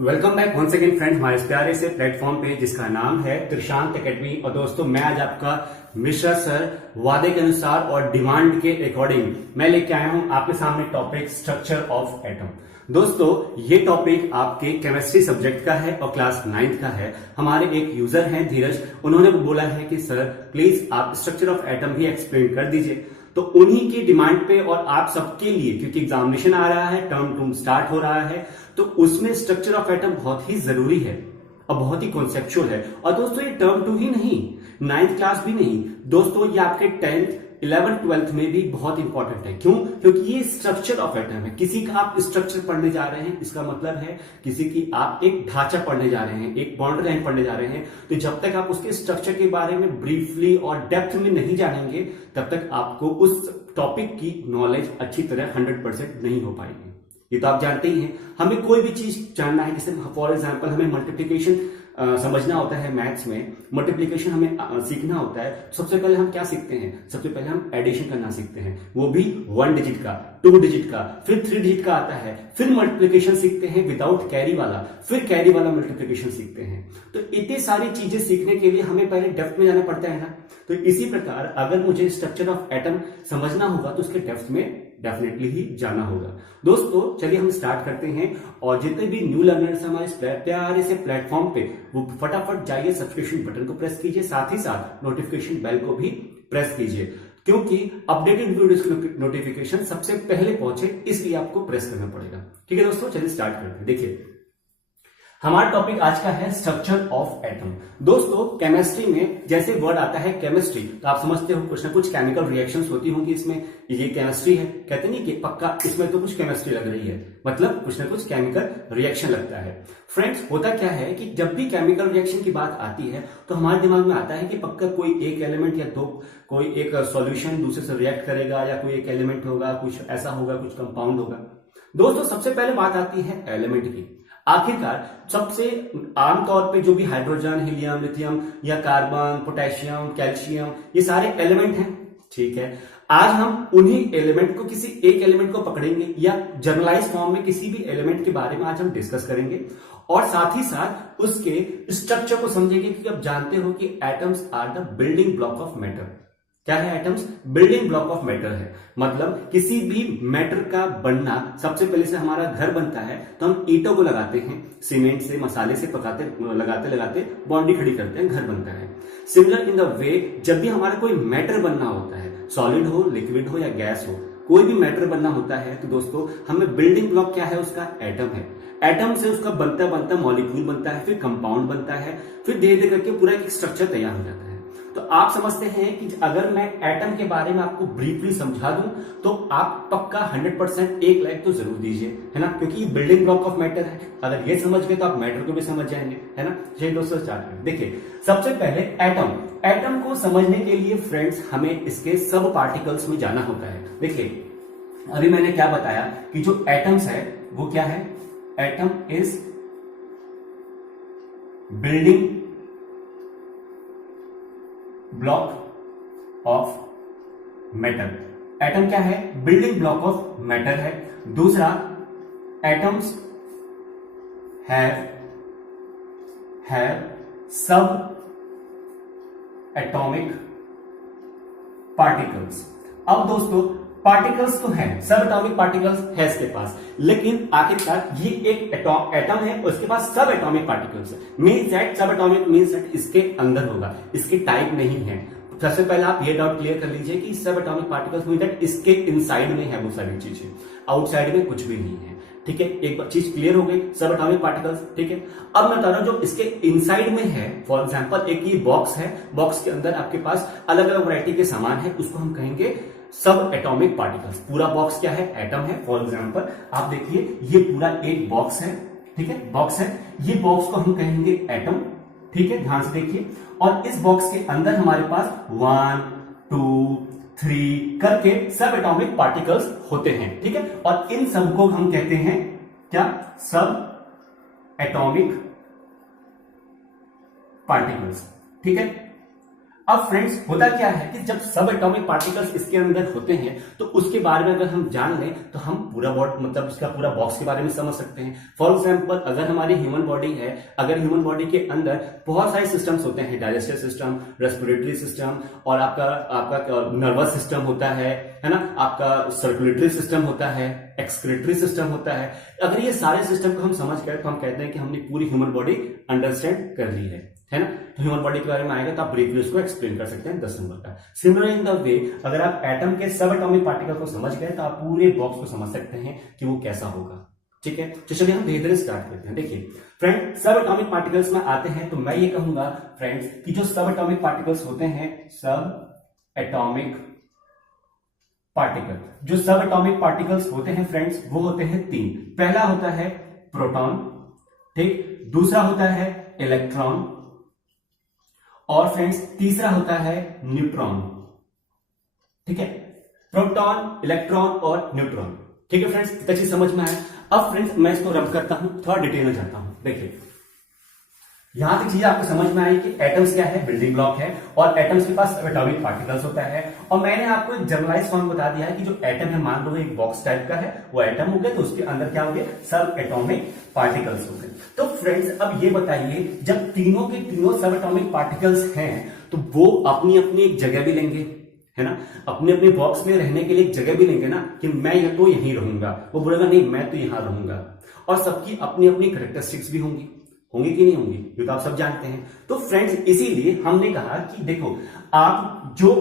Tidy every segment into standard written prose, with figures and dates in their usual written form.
Welcome back once again friends हमारे इस प्यारे से प्लेटफॉर्म पे जिसका नाम है त्रिशांत एकेडमी। और दोस्तों मैं आज आपका मिश्रा सर वादे के अनुसार और डिमांड के अकॉर्डिंग मैं लेके आया हूं आपके सामने टॉपिक स्ट्रक्चर ऑफ एटम। दोस्तों ये टॉपिक आपके केमिस्ट्री सब्जेक्ट का है और क्लास 9th का है। हमारे एक यूजर हैं धीरज, उन्होंने बोला है कि सर प्लीज आप स्ट्रक्चर ऑफ एटम भी एक्सप्लेन कर दीजिए। तो उन्हीं की डिमांड पे और आप सबके लिए, क्योंकि एग्जामिनेशन आ रहा है, टर्म 2 स्टार्ट हो रहा है, तो उसमें स्ट्रक्चर ऑफ एटम बहुत ही जरूरी है और बहुत ही कॉन्सेप्चुअल है। और दोस्तों ये टर्म 2 ही नहीं, 9th क्लास भी नहीं दोस्तों, ये आपके 10th 11th 12th में भी बहुत इंपॉर्टेंट है। क्यों? क्योंकि ये स्ट्रक्चर ऑफ एटम है। किसी का आप स्ट्रक्चर पढ़ने जा रहे हैं, इसका मतलब है किसी की आप एक ढांचा पढ़ने जा रहे हैं, एक बाउंड्री लाइन पढ़ने जा रहे हैं। तो जब तक आप उसके स्ट्रक्चर के बारे में ब्रीफली और डेप्थ में नहीं जानेंगे तब तक आपको उस टॉपिक की नॉलेज अच्छी तरह 100% नहीं हो पाएगी। ये तो आप जानते ही हैं। हमें कोई भी चीज जानना है, जैसे फॉर एग्जांपल हमें मल्टीप्लिकेशन समझना होता है, मैथ्स में मल्टीप्लिकेशन हमें सीखना होता है। सबसे पहले हम क्या सीखते हैं? सबसे पहले हम एडिशन करना सीखते हैं, वो भी 1 डिजिट का, 2 डिजिट का, फिर 3 डिजिट का आता है। फिर मल्टीप्लिकेशन सीखते हैं विदाउट कैरी वाला, फिर कैरी वाला मल्टीप्लिकेशन सीखते हैं। तो इतनी सारी चीजें सीखने के लिए हमें पहले डेप्थ में जाना पड़ता है ना। तो इसी प्रकार अगर मुझे स्ट्रक्चर ऑफ एटम समझना होगा तो उसके डेप्थ में डेफिनेटली ही जाना होगा। दोस्तों चलिए हम स्टार्ट करते हैं। और जितने भी न्यू लर्नर्स हमारे प्यारे से प्लेटफॉर्म पे, वो फटाफट जाइए, सब्सक्रिप्शन बटन को प्रेस कीजिए, साथ ही साथ नोटिफिकेशन बेल को भी प्रेस कीजिए, क्योंकि अपडेटेड वीडियोस की नोटिफिकेशन सबसे पहले पहुंचे, इसलिए आपको प्रेस करना पड़ेगा। ठीक है दोस्तों, चलिए स्टार्ट करते हैं। देखिए हमारा टॉपिक आज का है स्ट्रक्चर ऑफ एटम। दोस्तों केमिस्ट्री में जैसे वर्ड आता है केमिस्ट्री, तो आप समझते हो कुछ ना कुछ केमिकल रिएक्शंस होती होंगी इसमें। ये केमिस्ट्री है, कहते नहीं कि पक्का इसमें तो कुछ केमिस्ट्री लग रही है, मतलब कुछ ना कुछ केमिकल रिएक्शन लगता है। फ्रेंड्स होता क्या है कि जब भी केमिकल रिएक्शन की बात आती है तो हमारे दिमाग में आता है कि पक्का कोई एक एलिमेंट या दो, कोई एक सॉल्यूशन दूसरे से रिएक्ट करेगा, या कोई एक एलिमेंट होगा, कुछ ऐसा होगा, कुछ कंपाउंड होगा। दोस्तों सबसे पहले बात आती है एलिमेंट की। आखिरकार सबसे आमतौर पे जो भी हाइड्रोजन, हीलियम, लिथियम या कार्बन, पोटेशियम, कैल्शियम, ये सारे एलिमेंट हैं। ठीक है, आज हम उन्हीं एलिमेंट को, किसी एक एलिमेंट को पकड़ेंगे या जनरलाइज फॉर्म में किसी भी एलिमेंट के बारे में आज हम डिस्कस करेंगे, और साथ ही साथ उसके स्ट्रक्चर को समझेंगे। क्योंकि आप जानते हो कि atoms are the building block of matter. क्या है atoms? Building block of matter है। मतलब किसी भी मैटर का बनना, सबसे पहले से हमारा घर बनता है तो हम ईंटों को लगाते हैं, सीमेंट से, मसाले से पकाते, लगाते लगाते बाउंड्री खड़ी करते हैं, घर बनता है। सिमिलर इन द वे जब भी हमारा कोई मैटर बनना होता है, सॉलिड हो, लिक्विड हो या गैस हो, कोई भी मैटर बनना होता है, तो दोस्तों हमें बिल्डिंग ब्लॉक क्या है? उसका एटम है। एटम से उसका बनता बनता मॉलिक्यूल बनता है, फिर कंपाउंड बनता है, फिर धीरे धीरे करके पूरा एक स्ट्रक्चर तैयार हो जाता है। तो आप समझते हैं कि अगर मैं एटम के बारे में आपको ब्रीफली समझा दूं तो आप पक्का 100% एक लाइक तो जरूर दीजिए, है ना, क्योंकि ये बिल्डिंग ब्लॉक ऑफ मैटर है। अगर ये समझ गए तो आप मैटर को भी समझ जाएंगे, है ना। चलिए दोस्तों स्टार्ट करें। देखिए सबसे पहले एटम, एटम को समझने के लिए फ्रेंड्स हमें इसके सब पार्टिकल्स में जाना होता है। देखिए अभी मैंने क्या बताया कि जो एटम्स है वो क्या है? Atom is building block of matter. Atom क्या है? बिल्डिंग ब्लॉक ऑफ मैटर है। दूसरा, एटम्स हैव सब एटॉमिक पार्टिकल्स। अब दोस्तों पार्टिकल्स तो हैं, सब एटॉमिक पार्टिकल्स है इसके पास, लेकिन आखिरकार ये एक एटम है, उसके पास सब एटॉमिक पार्टिकल्स है। मींस दैट सब एटॉमिक मींस दैट इसके अंदर होगा, इसके टाइप नहीं है। सबसे पहले आप ये डाउट क्लियर कर लीजिए कि सब एटॉमिक पार्टिकल्स मींस दैट इसके इनसाइड में है वो सारी चीजें, आउटसाइड में कुछ भी नहीं है। ठीक है, एक बार चीज क्लियर हो गई, सब एटॉमिक पार्टिकल्स। ठीक है, अब मैं बता रहा हूं जो इसके इनसाइड में है, फॉर एग्जांपल एक ये बॉक्स है, बॉक्स के अंदर आपके पास अलग अलग वैरायटी के सामान है, उसको हम कहेंगे सब एटॉमिक पार्टिकल्स। पूरा बॉक्स क्या है? एटम है। फॉर एग्जांपल आप देखिए ये पूरा एक बॉक्स है, ठीक है, बॉक्स है, ये बॉक्स को हम कहेंगे एटम। ठीक है, ध्यान से देखिए, और इस बॉक्स के अंदर हमारे पास 1 2 3 करके सब एटॉमिक पार्टिकल्स होते हैं। ठीक है, और इन सबको हम कहते हैं क्या? सब एटॉमिक पार्टिकल्स। ठीक है, अब फ्रेंड्स होता क्या है कि जब सब एटॉमिक पार्टिकल्स इसके अंदर होते हैं तो उसके बारे में अगर हम जान लें तो हम पूरा मतलब इसका पूरा बॉक्स के बारे में समझ सकते हैं। फॉर एग्जांपल अगर हमारी ह्यूमन बॉडी है, अगर ह्यूमन बॉडी के अंदर बहुत सारे सिस्टम्स होते हैं, डाइजेस्टिव सिस्टम, रेस्पिरेटरी सिस्टम और आपका नर्वस सिस्टम होता है ना, आपका सर्कुलेटरी सिस्टम होता है, एक्सक्रीटरी सिस्टम होता है। अगर ये सारे सिस्टम को हम समझ गए तो हम कहते हैं कि हमने पूरी ह्यूमन बॉडी अंडरस्टैंड कर ली है ना। तो ह्यूमन बॉडी के बारे में आएगा तो आप ब्रीफली उसको एक्सप्लेन कर सकते हैं 10 नंबर का। सिमिलर इन द वे अगर आप एटम के सब एटॉमिक पार्टिकल को समझ गए तो आप पूरे बॉक्स को समझ सकते हैं कि वो कैसा होगा। ठीक है, तो चलिए हम धीरे धीरे स्टार्ट करते हैं। देखिए फ्रेंड, सब एटॉमिक पार्टिकल्स में आते हैं तो मैं ये कहूंगा फ्रेंड्स कि जो सब एटॉमिक पार्टिकल्स होते हैं, सब एटॉमिक पार्टिकल, जो सब एटॉमिक पार्टिकल्स होते हैं फ्रेंड्स वो होते हैं 3। पहला होता है प्रोटॉन, ठीक, दूसरा होता है इलेक्ट्रॉन और फ्रेंड्स तीसरा होता है न्यूट्रॉन। ठीक है, प्रोटॉन, इलेक्ट्रॉन और न्यूट्रॉन। ठीक है फ्रेंड्स, इतना चीज समझ में आया। अब फ्रेंड्स मैं इसको रब करता हूं, थोड़ा डिटेल में जाता हूं। देखिए यहां तक चीज आपको समझ में आई कि एटम्स क्या है, बिल्डिंग ब्लॉक है और एटम्स के पास एटॉमिक पार्टिकल्स होता है। और मैंने आपको एक जनरलाइज फॉर्म बता दिया है कि जो एटम है, मान लो एक बॉक्स टाइप का है, वो एटम हो गया तो उसके अंदर क्या हो गया, सब एटॉमिक पार्टिकल्स हो गए। तो फ्रेंड्स अब ये बताइए, जब तीनों के तीनों सब एटॉमिक पार्टिकल्स हैं तो वो अपनी अपनी एक जगह भी लेंगे, है ना, अपने अपने बॉक्स में रहने के लिए एक जगह भी लेंगे ना, कि मैं तो यहीं रहूंगा, वो बोलेगा नहीं मैं तो यहां रहूंगा। और सबकी अपनी अपनी कैरेक्टरिस्टिक्स भी होंगी कि नहीं होंगी, ये तो आप सब जानते हैं। तो फ्रेंड्स इसीलिए हमने कहा कि देखो, आप जो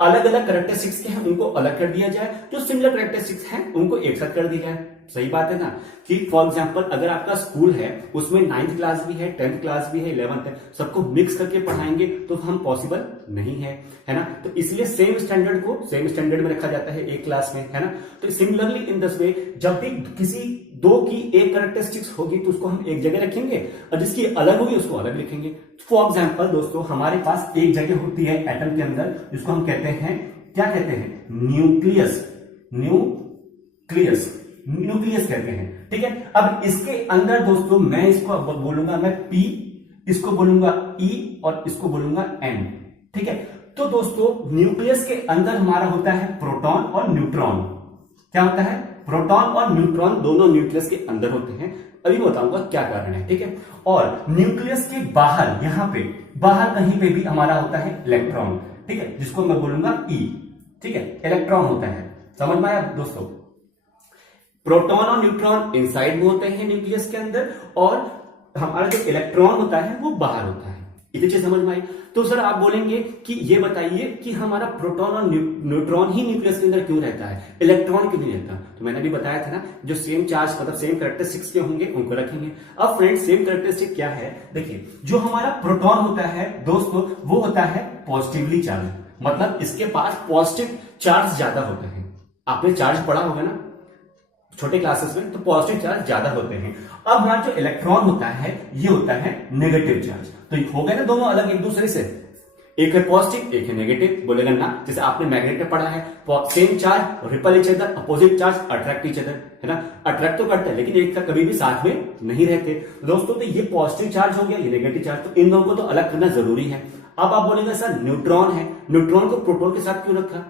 अलग अलग कैरेक्टरिस्टिक्स के हैं उनको अलग कर दिया जाए, जो सिमिलर कैरेक्टरिस्टिक्स हैं उनको एक साथ कर दिया जाए। सही बात है ना, कि फॉर एग्जांपल अगर आपका स्कूल है उसमें 9th क्लास भी है, 10th क्लास भी है, 11th है, सबको मिक्स करके पढ़ाएंगे तो हम पॉसिबल नहीं है ना। तो इसलिए सेम स्टैंडर्ड को सेम स्टैंडर्ड में रखा जाता है एक क्लास में, है ना। तो सिमिलरली इन दिस वे जब भी किसी दो की एक कैरेक्टरिस्टिक्स होगी तो उसको हम एक जगह रखेंगे और जिसकी अलग होगी उसको अलग लिखेंगे। फॉर एग्जाम्पल दोस्तों, हमारे पास एक जगह होती है एटम के अंदर जिसको हम कहते हैं, क्या कहते हैं, न्यूक्लियस। न्यूक्लियस कहते हैं। ठीक है, अब इसके अंदर दोस्तों मैं इसको बोलूंगा मैं P, इसको बोलूंगा E और इसको बोलूंगा N। ठीक है, तो दोस्तों न्यूक्लियस के अंदर हमारा होता है प्रोटॉन और न्यूट्रॉन। क्या होता है, प्रोटॉन और न्यूट्रॉन दोनों न्यूक्लियस के अंदर होते हैं। अभी बताऊंगा क्या कारण है। ठीक है, और न्यूक्लियस के बाहर, यहां पे बाहर कहीं पे भी हमारा होता है इलेक्ट्रॉन। ठीक है, जिसको मैं बोलूंगा E। ठीक है, इलेक्ट्रॉन होता है, समझ में आया दोस्तों। प्रोटॉन और न्यूट्रॉन इनसाइड में होते हैं न्यूक्लियस के अंदर और हमारा जो इलेक्ट्रॉन होता है वो बाहर होता है। इतनी चीज समझ में आई। तो सर आप बोलेंगे कि ये बताइए कि हमारा प्रोटॉन और न्यूट्रॉन ही न्यूक्लियस के अंदर क्यों रहता है, इलेक्ट्रॉन क्यों नहीं रहता। तो मैंने भी बताया था ना, जो सेम चार्ज मतलब सेम कैरेक्टरिस्टिक्स के होंगे उनको रखेंगे। अब फ्रेंड्स सेम कैरेक्टरिस्टिक क्या है, देखिए जो हमारा प्रोटॉन होता है दोस्तों वो होता है पॉजिटिवली चार्ज, मतलब इसके पास पॉजिटिव चार्ज ज्यादा होते हैं। आपने चार्ज पढ़ा होगा ना छोटे क्लासेस में, तो पॉजिटिव चार्ज ज्यादा होते हैं। अब हमारा जो इलेक्ट्रॉन होता है ये होता है नेगेटिव चार्ज। तो हो गए ना दोनों अलग एक दूसरे से, एक है पॉजिटिव एक है नेगेटिव। बोलेगा ना, जैसे आपने मैग्नेट में पढ़ा है, same charge ripple each other, opposite charge attract each other, है ना। अट्रैक्ट तो करते हैं लेकिन एक का कभी भी साथ में नहीं रहते दोस्तों। तो ये पॉजिटिव चार्ज हो गया, ये नेगेटिव चार्ज, तो इन दोनों को तो अलग करना जरूरी है। अब आप बोलेंगे सर न्यूट्रॉन है, न्यूट्रॉन को प्रोटॉन के साथ क्यों रखा।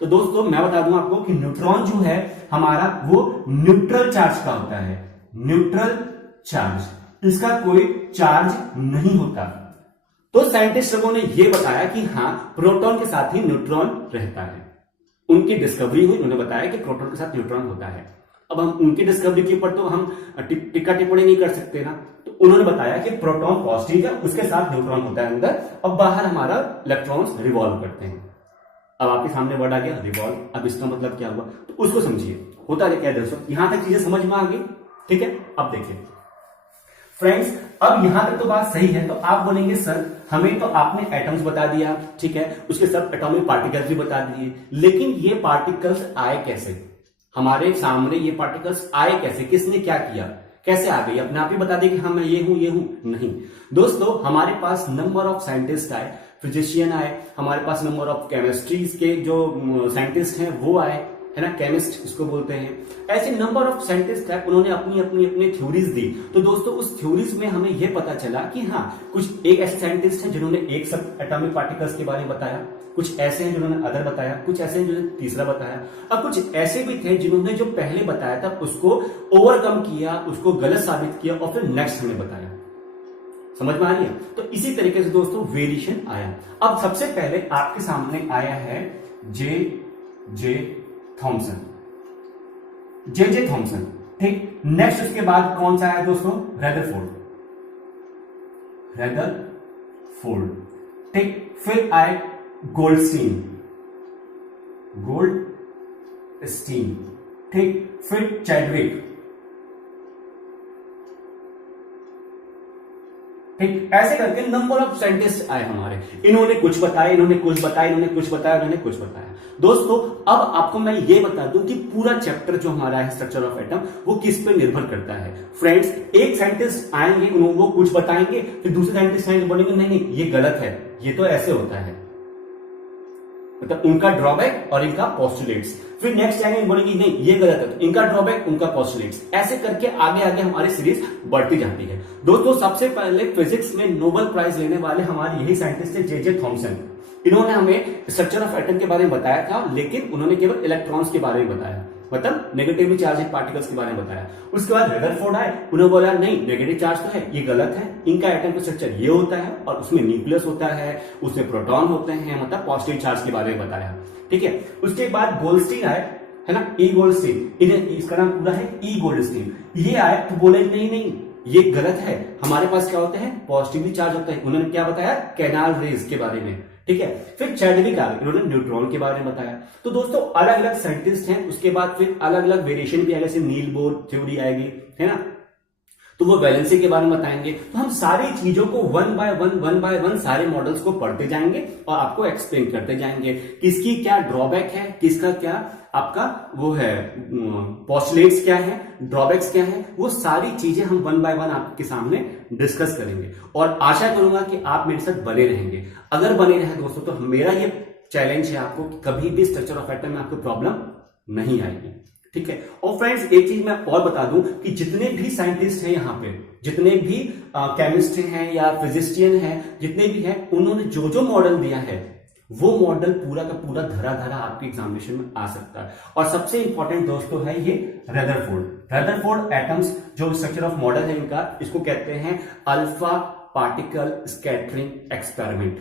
तो दोस्तों मैं बता दूं आपको कि न्यूट्रॉन जो है हमारा वो न्यूट्रल चार्ज का होता है, न्यूट्रल चार्ज, इसका कोई चार्ज नहीं होता। तो साइंटिस्ट लोगों ने यह बताया कि हाँ प्रोटॉन के साथ ही न्यूट्रॉन रहता है। उनकी डिस्कवरी हुई, उन्होंने बताया कि प्रोटॉन के साथ न्यूट्रॉन होता है। अब हम उनकी डिस्कवरी के ऊपर तो हम टिक्का टिप्पणी नहीं कर सकते ना। तो उन्होंने बताया कि प्रोटॉन पॉजिटिव है, उसके साथ न्यूट्रॉन होता है अंदर और बाहर हमारा इलेक्ट्रॉन्स रिवॉल्व करते हैं। अब आपके सामने वर्ड आ गया रिवॉल्व, अब इसका मतलब क्या हुआ तो उसको समझिए। होता है क्या दोस्तों, यहां तक चीजें समझ में आ गई। ठीक है, अब देखिए फ्रेंड्स, अब यहां तक तो बात सही है। तो आप बोलेंगे सर हमें तो आपने एटम्स बता दिया, ठीक है, उसके सब एटॉमिक पार्टिकल्स भी बता दिए, लेकिन ये पार्टिकल्स आए कैसे, हमारे सामने ये पार्टिकल्स आए कैसे, किसने क्या किया, कैसे आ गई, अपने आप ही बता दे कि हाँ मैं ये हूं नहीं दोस्तों। हमारे पास नंबर ऑफ साइंटिस्ट आए, फिजिशियन आए, हमारे पास नंबर ऑफ केमिस्ट्रीज के जो साइंटिस्ट हैं वो आए, है ना, केमिस्ट इसको बोलते हैं। ऐसे नंबर ऑफ साइंटिस्ट है, उन्होंने अपनी अपनी अपनी थ्योरीज दी। तो दोस्तों उस थ्योरीज में हमें यह पता चला कि हाँ, कुछ एक ऐसे साइंटिस्ट हैं जिन्होंने एक सब एटॉमिक पार्टिकल्स के बारे में बताया, कुछ ऐसे हैं जिन्होंने अदर बताया, कुछ ऐसे हैं जिन्होंने तीसरा बताया, और कुछ ऐसे भी थे जिन्होंने जो पहले बताया था उसको ओवरकम किया, उसको गलत साबित किया और फिर नेक्स्ट हमें बताया। समझ में आ रही है? तो इसी तरीके से दोस्तों वेरिएशन आया। अब सबसे पहले आपके सामने आया है जे थॉमसन, जे थॉमसन, ठीक। नेक्स्ट उसके बाद कौन सा आया दोस्तों? रदरफोर्ड, ठीक। फिर आए गोल्डस्टीन, ठीक। फिर चैडविक, ठीक। ऐसे करके नंबर ऑफ साइंटिस्ट आए हमारे, इन्होंने कुछ बताया, इन्होंने कुछ बताया, इन्होंने कुछ बताया, इन्होंने कुछ बताया। दोस्तों अब आपको मैं ये बता दूं कि पूरा चैप्टर जो हमारा है स्ट्रक्चर ऑफ एटम, वो किस पे निर्भर करता है। फ्रेंड्स, एक साइंटिस्ट आएंगे, वो कुछ बताएंगे, फिर दूसरे साइंटिस्ट आएंगे, बोलेंगे नहीं नहीं ये गलत है, ये तो ऐसे होता है, मतलब उनका ड्रॉबैक और इनका पोस्टुलेट्स। फिर नेक्स्ट आएंगे, बोलेंगे नहीं ये गलत है, तो इनका ड्रॉबैक, उनका पोस्टुलेट्स। ऐसे करके आगे आगे हमारी सीरीज बढ़ती जाती है। दोस्तों सबसे पहले फिजिक्स में नोबेल प्राइज लेने वाले हमारे यही साइंटिस्ट थे, जे थॉमसन। इन्होंने हमें स्ट्रक्चर ऑफ एटम के बारे में बताया था, लेकिन उन्होंने केवल इलेक्ट्रॉन्स के बारे में बताया, मतलब नेगेटिवली चार्ज पार्टिकल्स के बारे में बताया। उसके बाद रदरफोर्ड आए, उन्होंने बोला नहीं नेगेटिव चार्ज तो है, ये गलत है, इनका एटम का स्ट्रक्चर ये होता है और उसमें न्यूक्लियस होता है, उसमें प्रोटॉन होते हैं, मतलब पॉजिटिव चार्ज के बारे में बताया, ठीक है। उसके बाद गोल्डस्टीन आए, है ना, ई गोल्डस्टीन, इसका नाम पूरा है ई गोल्डस्टीन। ये आए तो बोले नहीं नहीं ये गलत है, हमारे पास क्या होते हैं, पॉजिटिवली चार्ज होता है। उन्होंने क्या बताया, कैनाल रेज के बारे में, ठीक है। फिर चैडविक आ गए, इन्होंने न्यूट्रॉन के बारे में बताया। तो दोस्तों अलग अलग साइंटिस्ट हैं। उसके बाद फिर अलग अलग वेरिएशन भी आएगा, जैसे नील बोर थ्योरी आएगी, है ना, तो वो वैलेंसी के बारे में बताएंगे। तो हम सारी चीजों को वन बाय वन सारे मॉडल्स को पढ़ते जाएंगे और आपको एक्सप्लेन करते जाएंगे, किसकी क्या ड्रॉबैक है, किसका क्या आपका वो है पोस्टुलेट्स क्या है, ड्रॉबैक्स क्या है, वो सारी चीजें हम वन बाय वन आपके सामने डिस्कस करेंगे। और आशा करूंगा कि आप मेरे साथ बने रहेंगे। अगर बने रहे दोस्तों तो मेरा ये चैलेंज है आपको कि कभी भी स्ट्रक्चर ऑफ एटम में आपको प्रॉब्लम नहीं आएगी, ठीक है। और फ्रेंड्स एक चीज मैं और बता दूं कि जितने भी साइंटिस्ट हैं यहाँ पे, जितने भी केमिस्ट हैं या फिजिशियन हैं, जितने भी हैं, उन्होंने जो जो मॉडल दिया है वो मॉडल पूरा का पूरा धरा धरा आपके एग्जामिनेशन में आ सकता है। और सबसे इंपॉर्टेंट दोस्तों है ये रदरफोर्ड एटम्स, जो स्ट्रक्चर ऑफ मॉडल है इनका, इसको कहते हैं alpha particle scattering experiment.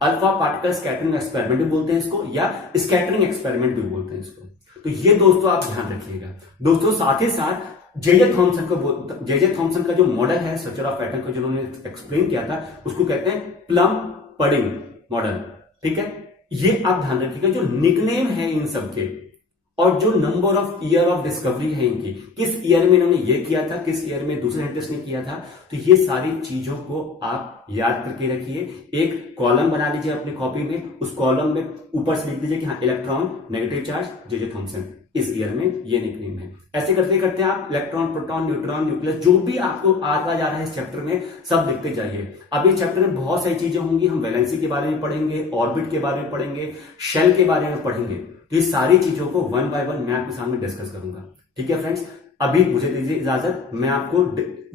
Alpha particle scattering experiment भी बोलते हैं इसको, या स्कैटरिंग एक्सपेरिमेंट भी बोलते हैं इसको। तो ये दोस्तों आप ध्यान रखिएगा। दोस्तों साथ ही साथ जे थॉमसन का जो मॉडल है स्ट्रक्चर ऑफ एटम का, जो उन्होंने एक्सप्लेन किया था, उसको कहते हैं प्लम पडिंग मॉडल, ठीक है। ये आप ध्यान रखिएगा, जो निकनेम है इन सबके और जो number of year of discovery है इनकी, किस ईयर में इन्होंने ये किया था, किस ईयर में दूसरे साइंटिस्ट ने किया था, तो ये सारी चीजों को आप याद करके रखिए। एक कॉलम बना लीजिए अपने कॉपी में, उस कॉलम में ऊपर से लिख दीजिए कि हाँ electron, negative charge, J Thomson, इस ईयर में ये निकनेम है। ऐसे करते करते आप इलेक्ट्रॉन, प्रोटॉन, न्यूट्रॉन, न्यूक्लियस, जो भी आपको आता जा रहा है इस चैप्टर में, सब लिखते जाइए। अब इस चैप्टर में बहुत सारी चीजें होंगी, हम वैलेंसी के बारे में पढ़ेंगे, ऑर्बिट के बारे में पढ़ेंगे, शेल के बारे में पढ़ेंगे। तो ये सारी चीजों को वन बाय वन मैं आपके सामने डिस्कस करूंगा, ठीक है फ्रेंड्स। अभी मुझे दीजिए इजाजत, मैं आपको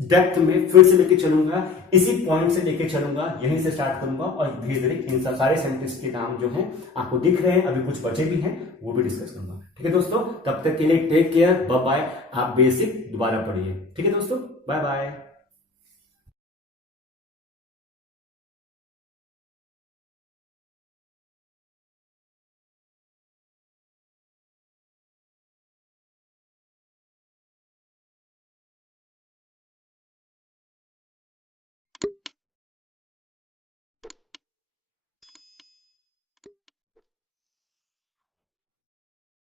डेप्थ में फिर से लेके चलूंगा, इसी पॉइंट से लेके चलूंगा, यहीं से स्टार्ट करूंगा और धीरे धीरे इन सारे साइंटिस्ट के नाम जो हैं आपको दिख रहे हैं, अभी कुछ बचे भी हैं, वो भी डिस्कस करूंगा, ठीक है दोस्तों। तब तक के लिए टेक केयर, बाय बाय। आप बेसिक दोबारा पढ़िए, ठीक है दोस्तों, बाय बाय।